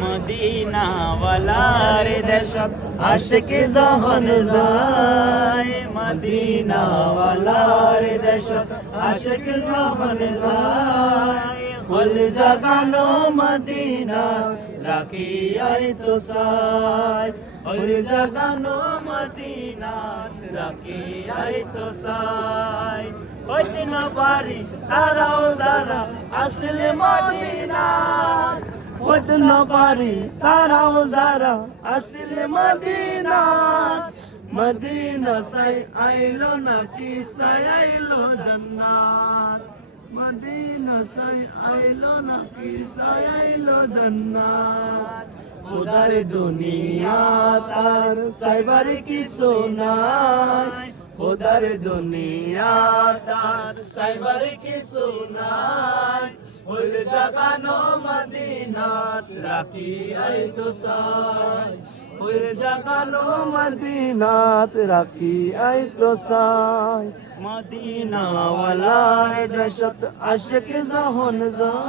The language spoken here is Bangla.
মদিনাওয়ালার দেশত আশিক যখন যায়, মদিনাওয়ালার দেশত আশিক যখন যায়, হল জাগানো মদিনা রাখিয়াই তো সাই, হল জাগানো মদিনা রাখিয়াই তো সাই। হইতে না পারি তারাও যারা আসলে মদিনা, হইতে না পারি তারাও যারা আসলে মদিনা। মদিনা সাই আইলো নাকি সাই আইলো জান্নাত, মদিনা সাই আইলো নাকি সাই আইলো জান্নাত। খোদার দুনিয়া তার সাইবার কিছু নাই, খোদার দুনিয়া তার সাইবার কিছু নাই, হল জাগানো মদিনাত রাখিয়াই তো সাই, হল জাগানো মদিনাত রাখিয়াই তো সাই। মদিনাওয়ালার দেশত আশিক যখন যায়।